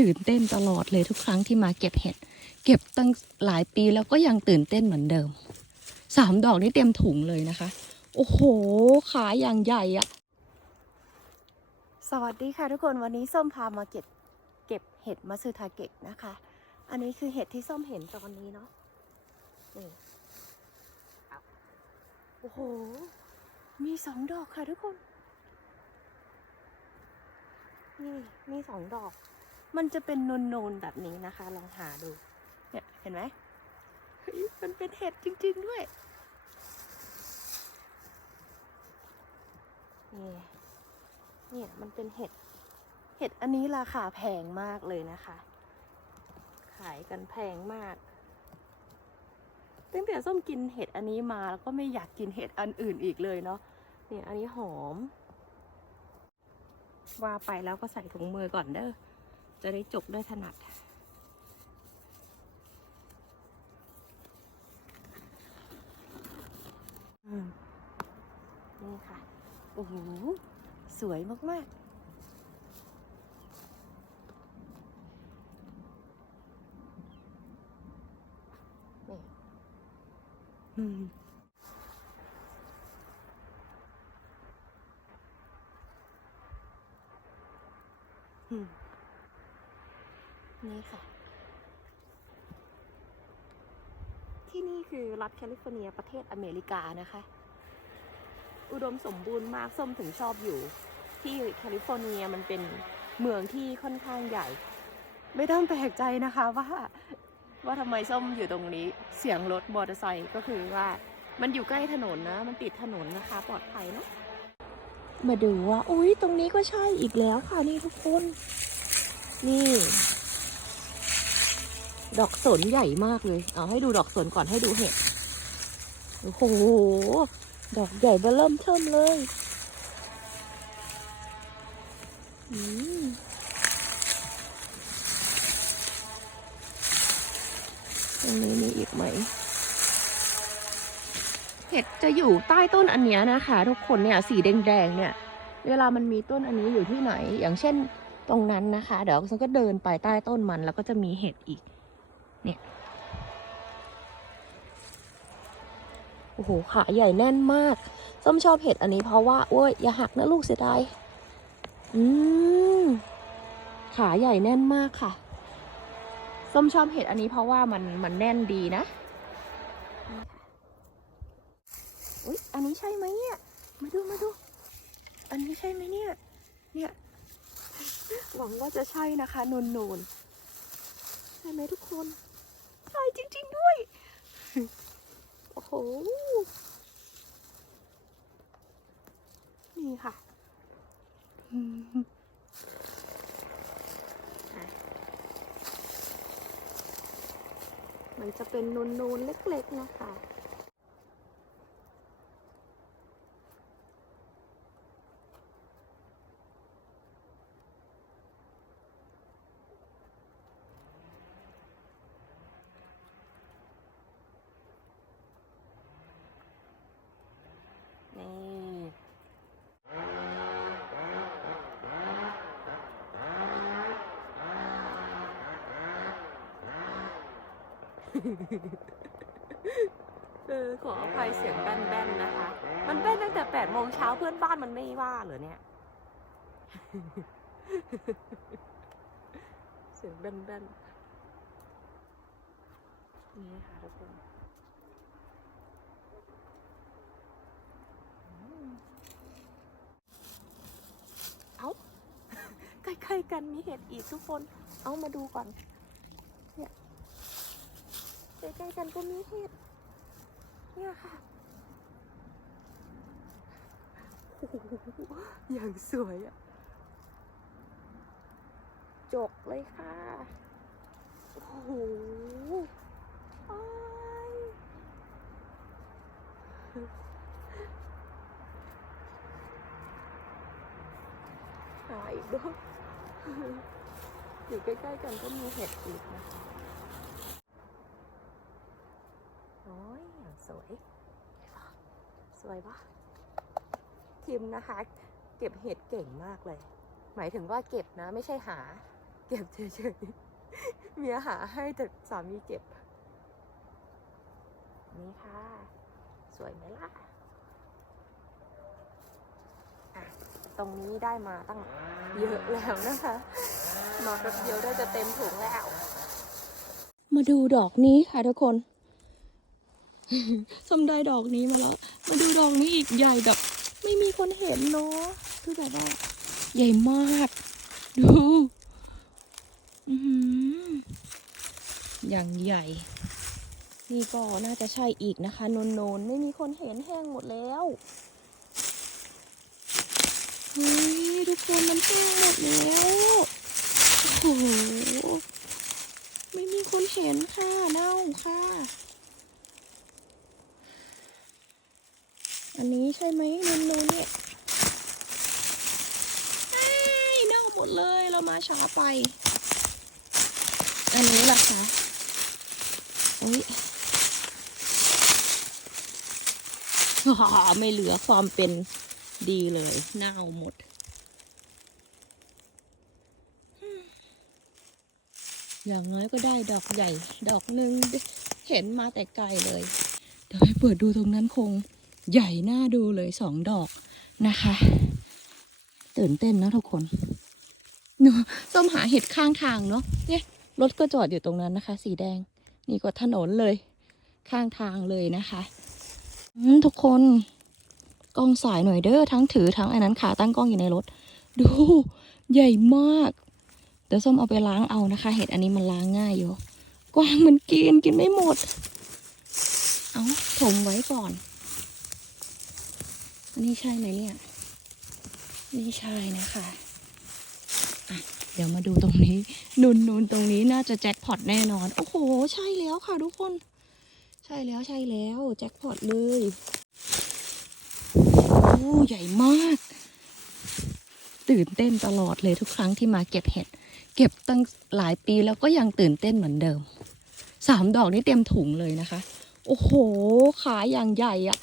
ตื่นเต้นตลอดเลยทุกครั้งที่มาเก็บเห็ด เก็บตั้งหลายปีแล้วก็ยังตื่นเต้นเหมือนเดิมสามดอกนี่เต็มถุงเลยนะคะ โอ้โห ขาอย่างใหญ่อะสวัสดีค่ะทุกคนวันนี้ส้มพามาเก็บเก็บเห็ดมัสึทาเกะนะคะ อันนี้คือเห็ดที่ส้มเห็นตอนนี้เนาะนี่โอ้โห มีสองดอกค่ะทุกคน นี่ มีสองดอก มันจะเป็นนูนๆแบบนี้นะคะ ลองหาดูเนี่ยเห็นไหมเฮ้ยมันเป็นเห็ดจริง ๆ ด้วยนี่เนี่ยมันเป็นเห็ด เห็ดอันนี้ราคาแพงมากเลยนะคะ ขายกันแพงมากตั้งแต่ส้มกินเห็ดอันนี้มาแล้วก็ไม่อยากกินเห็ดอันอื่นอีกเลยเนาะเนี่ยอันนี้หอม ว่าไปแล้วก็ใส่ถุงมือก่อนเด้อ จะได้จกได้ถนัดอืมนี่ค่ะ โอ้โห สวยมากๆนี่อืมอืม นี่ค่ะ ที่นี่คือรัฐแคลิฟอร์เนียประเทศอเมริกานะคะ อุดมสมบูรณ์มากส้มถึงชอบอยู่ ที่แคลิฟอร์เนียมันเป็นเมืองที่ค่อนข้างใหญ่ ไม่ต้องแปลกใจนะคะว่าว่าทำไมส้มอยู่ตรงนี้เสียงรถมอเตอร์ไซค์ก็คือว่ามันอยู่ใกล้ถนนนะ มันติดถนนนะคะ ปลอดภัยเนอะมาดูว่าอุ้ยตรงนี้ก็ใช่อีกแล้วค่ะนี่ทุกคน นี่ ดอกสนใหญ่มากเลย เอาให้ดูดอกสนก่อนให้ดูเห็ด โอ้โห ดอกใหญ่เบอเริ่มเทิมเลยอืมตรงนี้มีอีกไหม เห็ดจะอยู่ใต้ต้นอันเนี้ยนะคะ ทุกคนเนี่ยสีแดงๆเนี่ย เวลามันมีต้นอันนี้อยู่ที่ไหน อย่างเช่นตรงนั้นนะคะ เดี๋ยวฉันก็เดินไปใต้ต้นมันแล้วก็จะมีเห็ดอีก เนี่ยโอ้โหขาใหญ่แน่นมากส้มชอบเห็ดอันนี้เพราะว่าโอ้ยอย่าหักนะลูกเสียดายอืมขาใหญ่แน่นมากค่ะส้มชอบเห็ดอันนี้เพราะว่ามันมันแน่นดีนะอุ๊ยอันนี้ใช่ไหมเนี่ย มาดูมาดู อันนี้ใช่ไหมเนี่ย เนี่ย หวังว่าจะใช่นะคะนนนนใช่ไหมทุกคน ใช่จริง ๆด้วย โอ้โห นี่ค่ะอืมอะมันจะเป็นนูนๆเล็ก ๆ นะคะ เออขออภัยเสียงแป้นๆนะคะ มันแป้นตั้งแต่แปดโมงเช้าเพื่อนบ้านมันไม่ว่าเหรอเนี่ย เสียงแป้นๆนี่ค่ะทุกคนเอาใกล้ๆกันมีเห็ดอีกทุกคน เอามาดูก่อน เนี่ย ใกล้ๆกันก็มีเห็ดเนี่ยค่ะโอ้โหอย่างสวยอะจกเลยค่ะ โอ้โหอ้ายหาอีกด้วยอยู่ใกล้ๆกันก็มีเห็ดอีกนะคะ โอ้ยอย่าง สวยปะทิมนะคะ เก็บเห็ดเก่งมากเลย หมายถึงว่าเก็บนะ ไม่ใช่หา เก็บเฉยๆเมียหาให้แต่สามีเก็บ นี่ค่ะ สวยไหมล่ะอะตรงนี้ได้มาตั้งเยอะแล้วนะคะมาแป๊บเดียวได้จะเต็มถุงแล้ว มาดูดอกนี้ค่ะทุกคน ส้มได้ดอกนี้มาแล้ว มาดูดอกนี้อีกใหญ่แบบ ไม่มีคนเห็นเนาะคือแบบว่า ใหญ่มาก ดูอือหือย่างใหญ่ นี่ก็น่าจะใช่อีกนะคะ นนนนไม่มีคนเห็นแห้งหมดแล้วเฮ้ยทุกคนมันแห้งหมดแล้วโอ้โหไม่มีคนเห็นค่ะเน่าค่ะ อันนี้ใช่ไหมนนนนเนี่ยเอ้ยเน่าหมดเลยเรามาช้าไป อันนี้ล่ะคะอุ้ยไม่เหลือความเป็นดีเลยเน่าหมด อย่างน้อยก็ได้ดอกใหญ่ ดอกหนึ่งเห็นมาแต่ไกลเลย เดี๋ยวไปเปิดดูตรงนั้นคง ใหญ่น่าดูเลยสองดอกนะคะ ตื่นเต้นนะทุกคนเนอะส้มหาเห็ดข้างทางเนาะเนี่ยรถก็จอดอยู่ตรงนั้นนะคะ สีแดง นี่ก็ถนนเลย ข้างทางเลยนะคะทุกคนกล้องสายหน่อยเด้อทั้งถือทั้งอันนั้นขาตั้งกล้องอยู่ในรถ ดูใหญ่มากเดี๋ยวส้มเอาไปล้างเอานะคะ เห็ดอันนี้มันล้างง่ายอยู่ กวางมันกินกินไม่หมด เอาถมไว้ก่อน นนี้ใช่ไหมเนี่ยไม่ใช่นะคะะเดี๋ยวมาดูตรงนี้ นุนนุนตรงนี้น่าจะแจ็คพอตแน่นอน โอ้โห ใช่แล้วค่ะทุกคน ใช่แล้วใช่แล้วแจ็คพอตเลยโอ้ใหญ่มาก ตื่นเต้นตลอดเลยทุกครั้งที่มาเก็บเห็ด เก็บตั้งหลายปีแล้วก็ยังตื่นเต้นเหมือนเดิมสามดอกนี่เต็มถุงเลยนะคะ โอ้โห ขาอย่างใหญ่อะ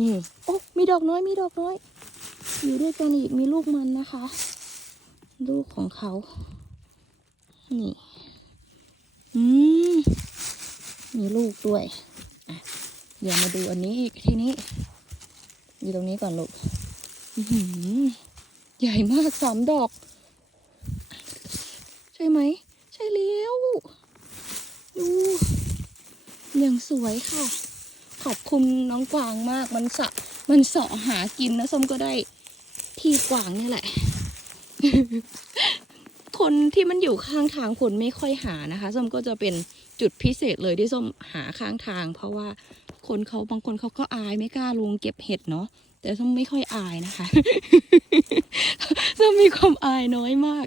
นี่ โอ้มีดอกน้อย มีดอกน้อย อยู่ด้วยกันอีก มีลูกมันนะคะ ลูกของเขา นี่ อืม มีลูกด้วยอะเดี๋ยวมาดูอันนี้อีกทีนี้ อยู่ตรงนี้ก่อนลูกใหญ่มากสามดอก ใช่ไหม ใช่แล้ว ดู อย่างสวยค่ะ ขอบคุณน้องกวางมากมันสะมันเสาะหากินนะส้มก็ได้ที่กวางนี่แหละ คนที่มันอยู่ข้างทางคนไม่ค่อยหานะคะ ส้มก็จะเป็นจุดพิเศษเลยที่ส้มหาข้างทาง เพราะว่าคนเขาบางคนเขาก็อายไม่กล้าลงเก็บเห็ดเนาะแต่ส้มไม่ค่อยอายนะคะส้มมีความอายน้อยมาก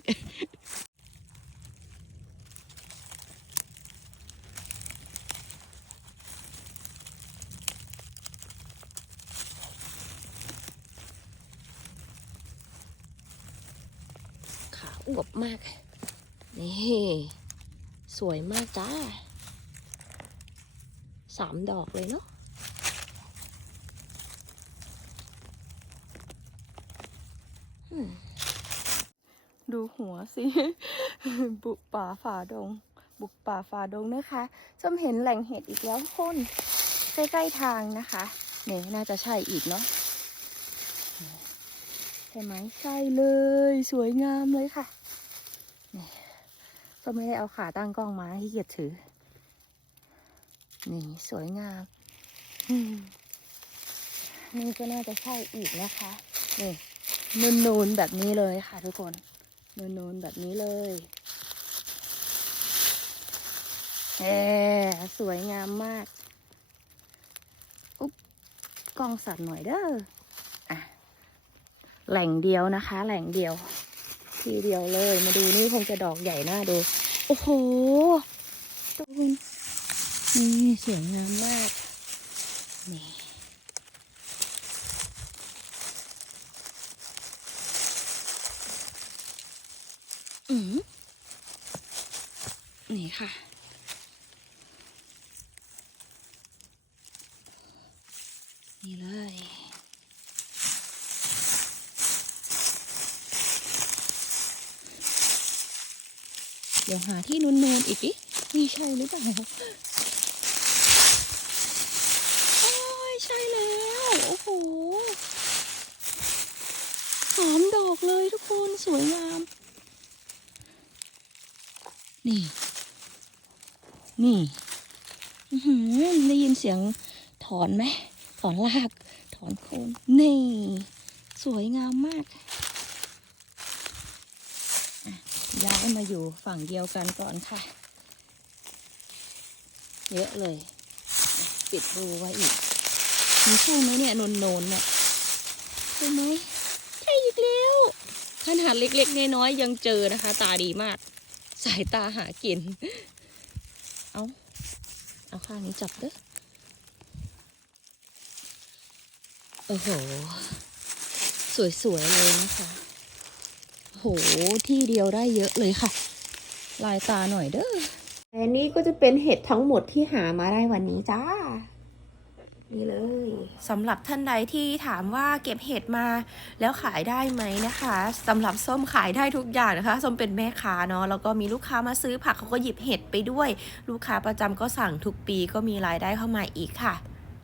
อวบมาก นี่ สวยมากจ้าสามดอกเลยเนาะดูหัวสิ บุกป่าฝ่าดง บุกป่าฝ่าดงนะคะส้มเห็นแหล่งเห็ดอีกแล้วคนใกล้ๆทางนะคะเนี่ยน่าจะใช่อีกเนาะใช่ไหมใช่เลย สวยงามเลยค่ะ ก็ไม่ได้เอาขาตั้งกล้องมาที่เกียจถือ นี่สวยงาม นี่ก็น่าจะใช่อีกนะคะ นี่นูนๆแบบนี้เลยค่ะทุกคน นูนๆแบบนี้เลยแหมสวยงามมาก อุ๊บกล้องสั่นหน่อยเด้อ อะ แหล่งเดียวนะคะ แหล่งเดียว ทีเดียวเลย มาดูนี่คงจะดอกใหญ่น่าดู โอ้โหทุกคนนี่สวยงามมาก นี่อืมนี่ค่ะ นี่เลย เดี๋ยวหาที่นูนๆอีกดินี่ใช่หรือเปล่าโอ้ยใช่แล้ว โอ้โหหอมดอกเลยทุกคนสวยงาม นี่ นี่หือได้ยินเสียงถอนไหมถอนราก ถอนโคนนี่ สวยงามมากอะ ย้ายมาอยู่ฝั่งเดียวกันก่อนค่ะ เยอะเลย ปิดรูไว้อีก มีใช่ไหมเนี่ยนนนนเนี่ยใช่ไหมใช่อีกแล้วขนาดเล็กๆน้อยๆยังเจอนะคะ ตาดีมาก สายตาหากิน เอาเอาข้างนี้จับเด้อโอ้โห สวยๆเลยนะคะ โหที่เดียวได้เยอะเลยค่ะ ลายตาหน่อยเด้ออันนี้ก็จะเป็นเห็ดทั้งหมดที่หามาได้วันนี้จ้า นี่เลยสำหรับท่านใดที่ถามว่าเก็บเห็ดมาแล้วขายได้ไหมนะคะสำหรับส้มขายได้ทุกอย่างนะคะส้มเป็นแม่ค้าเนาะแล้วก็มีลูกค้ามาซื้อผักเขาก็หยิบเห็ดไปด้วย ลูกค้าประจำก็สั่งทุกปีก็มีรายได้เข้ามาอีกค่ะ